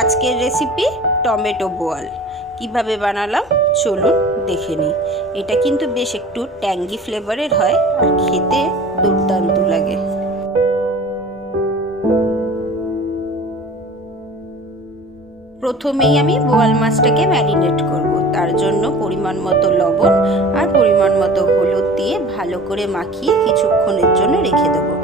আজকের recipe tomato বোয়াল। কিভাবে বানালাম চলুন দেখে নিই। এটা কিন্তু বেশ একটু ট্যাঙ্গি ফ্লেভারের হয় আর খেতে দুর্দান্ত লাগে। প্রথমেই আমি বোয়াল মাছটাকে ম্যারিনেট করব। তার জন্য পরিমাণ মতো লবণ আর পরিমাণ মতো হলুদ দিয়ে ভালো করে মাখিয়ে কিছুক্ষণের জন্য রেখে দেবো।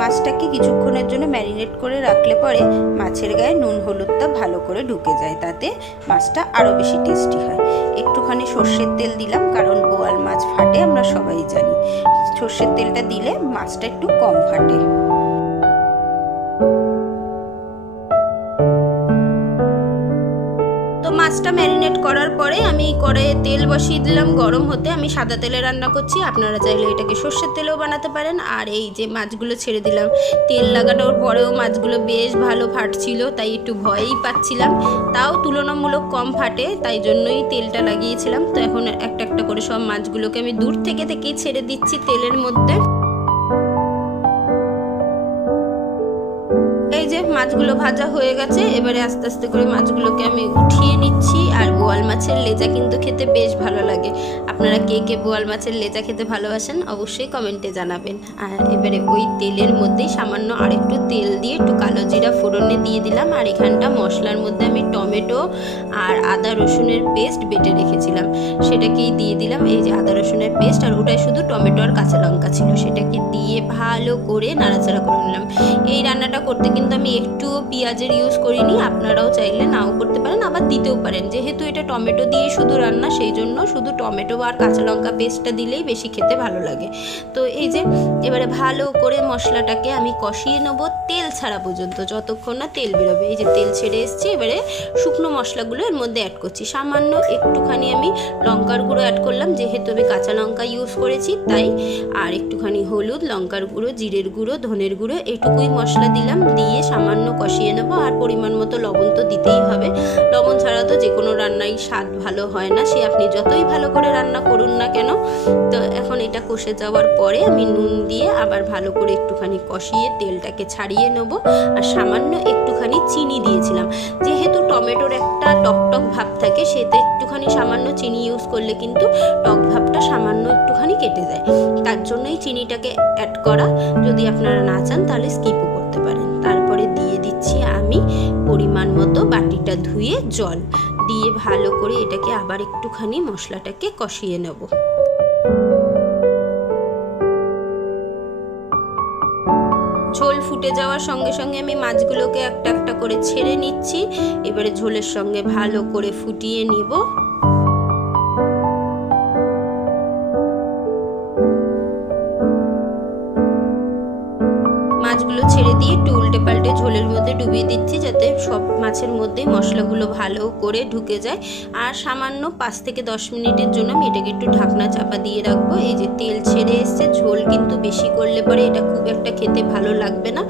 মাছটাকে কিছুক্ষণের জন্য ম্যারিনেট করে রাখলে পরে মাছের গায়ে নুন হলুদটা ভালো করে ঢুকে যায়, তাতে মাছটা আরও বেশি টেস্টি হয়। একটুখানি সর্ষের তেল দিলাম, কারণ বোয়াল মাছ ফাটে আমরা সবাই জানি। সর্ষের তেলটা দিলে মাছটা একটু কম ফাটে। মাছটা ম্যারিনেট করার পরে আমি কড়াইয়ে তেল বসিয়ে দিলাম গরম হতে। আমি সাদা তেলে রান্না করছি, আপনারা চাইলে এটাকে সর্ষের তেলেও বানাতে পারেন। আর এই যে মাছগুলো ছেড়ে দিলাম, তেল লাগানোর পরেও মাছগুলো বেশ ভালো ফাটছিল, তাই একটু ভয়ই পাচ্ছিলাম। তাও তুলনামূলক কম ফাটে, তাই জন্যই তেলটা লাগিয়েছিলাম। তো এখন একটা একটা করে সব মাছগুলোকে আমি দূর থেকেই ছেড়ে দিচ্ছি তেলের মধ্যে। এই যে মাছগুলো ভাজা হয়ে গেছে, এবারে আস্তে আস্তে করে মাছগুলোকে আমি উঠিয়ে নিচ্ছি। আর বোয়াল মাছের লেজা কিন্তু খেতে বেশ ভালো লাগে। আপনারা কে কে বোয়াল মাছের লেজা খেতে ভালোবাসেন অবশ্যই কমেন্টে জানাবেন। আর এবারে ওই তেলের মধ্যেই সামান্য আরেকটু তেল দিয়ে একটু কালো জিরা ফোড়নে দিয়ে দিলাম। আর এখানটা মশলার মধ্যে আমি টমেটো আর আদা রসুনের পেস্ট বেটে রেখেছিলাম, সেটাকেই দিয়ে দিলাম। এই যে আদা রসুনের পেস্ট, আর ওটাই শুধু টমেটো আর কাঁচা লঙ্কা ছিল, সেটাকে দিয়ে ভালো করে নাড়াচাড়া করে নিলাম। এই রান্নাটা করতে কিন্তু আমি একটুও পেঁয়াজের ইউজ করিনি, আপনারাও চাইলে নাও করতে পারেন, আবার দিতেও পারেন। যেহেতু এটা টমেটো দিয়ে শুধু রান্না, সেই জন্য শুধু টমেটো আর কাঁচা লঙ্কা পেস্টটা দিলেই বেশি খেতে ভালো লাগে। তো এই যে এবারে ভালো করে মশলাটাকে আমি কষিয়ে নেব তেল ছাড়া পর্যন্ত, যতক্ষণ না তেল বেরোবে। এই যে তেল ছেড়ে এসছে, এবারে শুকনো মশলাগুলো এর মধ্যে অ্যাড করছি। সামান্য একটুখানি আমি লঙ্কার গুঁড়ো অ্যাড করলাম, যেহেতু আমি কাঁচা লঙ্কা ইউজ করেছি তাই। আর একটুখানি হলুদ, লঙ্কার গুঁড়ো, জিরের গুঁড়ো, ধনের গুঁড়ো, এইটুকুই মশলা দিলাম। দিয়ে সামান্য কষিয়ে নেব। আর পরিমাণ মতো লবণ তো দিতেই হবে, লবণ ছাড়া তো যে কোনো রান্নাই স্বাদ ভালো হয় না, সে আপনি যতই ভালো করে রান্না করুন না কেন। তো এখন এটা কষে যাওয়ার পরে আমি নুন দিয়ে আবার ভালো করে একটুখানি কষিয়ে তেলটাকে ছাড়িয়ে নেব। আর সামান্য একটুখানি চিনি দিয়েছিলাম, যেহেতু টমেটোর একটা টকটক ভাব থাকে, সেতে একটুখানি সামান্য চিনি ইউজ করলে কিন্তু টক ভাবটা সামান্য একটুখানি কেটে যায়, তার জন্যই চিনিটাকে অ্যাড করা। যদি আপনারা না চান তাহলে স্কিপও করতে পারেন। তারপরে দিয়ে দিচ্ছি আমি পরিমাণ মতো বাটিটা ধুয়ে জল দিয়ে ভালো করে এটাকে আবার একটুখানি মশলাটাকে কষিয়ে নেব। ঝোল ফুটে যাওয়ার সঙ্গে সঙ্গে আমি মাছগুলোকে একটা একটা করে ছেড়ে নিচ্ছি। এবারে ঝোলের সঙ্গে ভালো করে ফুটিয়ে নিব। মাছগুলো ছেড়ে দিয়ে একটু উল্টে পাল্টে ঝোলের মধ্যে ডুবিয়ে দিচ্ছি, যাতে সব মাছের মধ্যেই মশলাগুলো ভালো করে ঢুকে যায়। আর সামান্য 5 থেকে 10 মিনিটের জন্য আমি এটাকে একটু ঢাকনা চাপা দিয়ে রাখবো। এই যে তেল ছেড়ে এসছে, ঝোল কিন্তু বেশি করলে পরে এটা খুব একটা খেতে ভালো লাগবে না।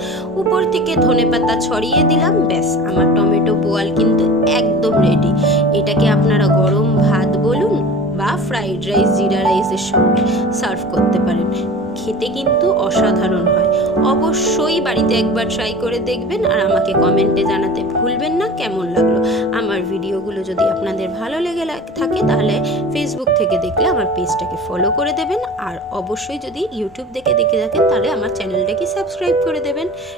উপর থেকে ধনেপাতা ছড়িয়ে দিলাম, ব্যাস আমার টমেটো বোয়াল কিন্তু একদম রেডি। এটাকে আপনারা গরম ভাত বলুন বা ফ্রাইড রাইস, জিরা রাইসের সঙ্গে সার্ভ করতে পারেন। খেতে কিন্তু অসাধারণ হয়। অবশ্যই বাড়িতে একবার ট্রাই করে দেখবেন, আর আমাকে কমেন্টে জানাতে ভুলবেন না কেমন লাগলো। আমার ভিডিওগুলো যদি আপনাদের ভালো লেগে থাকে তাহলে ফেসবুক থেকে দেখলে আমার পেজটাকে ফলো করে দেবেন। আর অবশ্যই যদি ইউটিউব দেখে দেখে থাকেন তাহলে আমার চ্যানেলটাকে সাবস্ক্রাইব করে দেবেন।